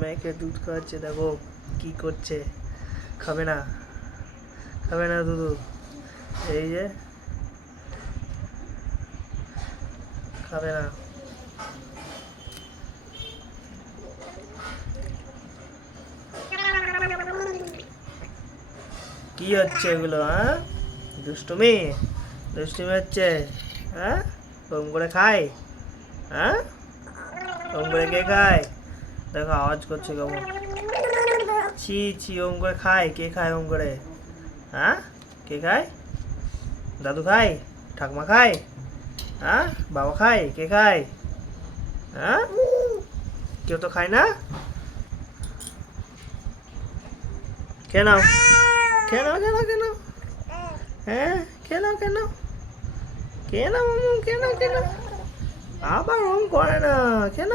মেয়েকে দুধ খাওয়াচ্ছে, দেখো কি করছে। খাবে না, খাবে না দুধ। এই যে খাবে না। কি হচ্ছে এগুলো? হ্যাঁ, দুষ্টুমি দুষ্টুমি হচ্ছে। হ্যাঁ, ওরম করে খায়? হ্যাঁ, ওরম করে কে খায়? দেখো আওয়াজ করছে কেমন। ছি ছি, ওরম করে খায়? কে খায় ওরম করে? হ্যাঁ, কে খায়? দাদু খায়? ঠাকুমা খায়? হ্যাঁ, বাবা খায়? কে খায়? হ্যাঁ, কেউ তো খায় না। কেন কেন কেন কেন? হ্যাঁ, কেন কেন কেন মামু, কেন কেন? আবার ওম করে না কেন?